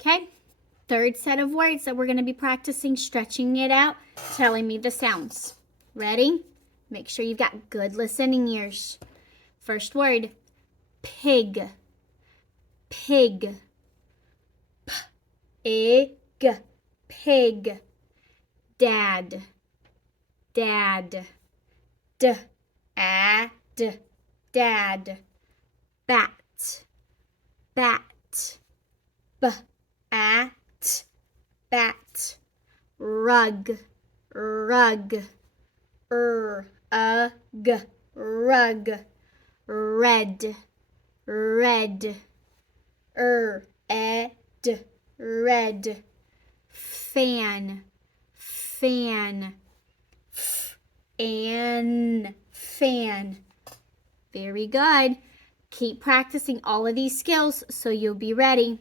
Okay, third set of words that we're going to be practicing, stretching it out, telling me the sounds. Ready? Make sure you've got good listening ears. First word, pig. Pig. P-I-G. Pig. Dad. Dad. D-A-D. Dad. Bat. Bat. B-A-T. Bat. Rug. Rug. R-U-G. Rug. Red. Red. R-E-D. Red. Fan. Fan. F-an. Fan. Very good. Keep practicing all of these skills so you'll be ready.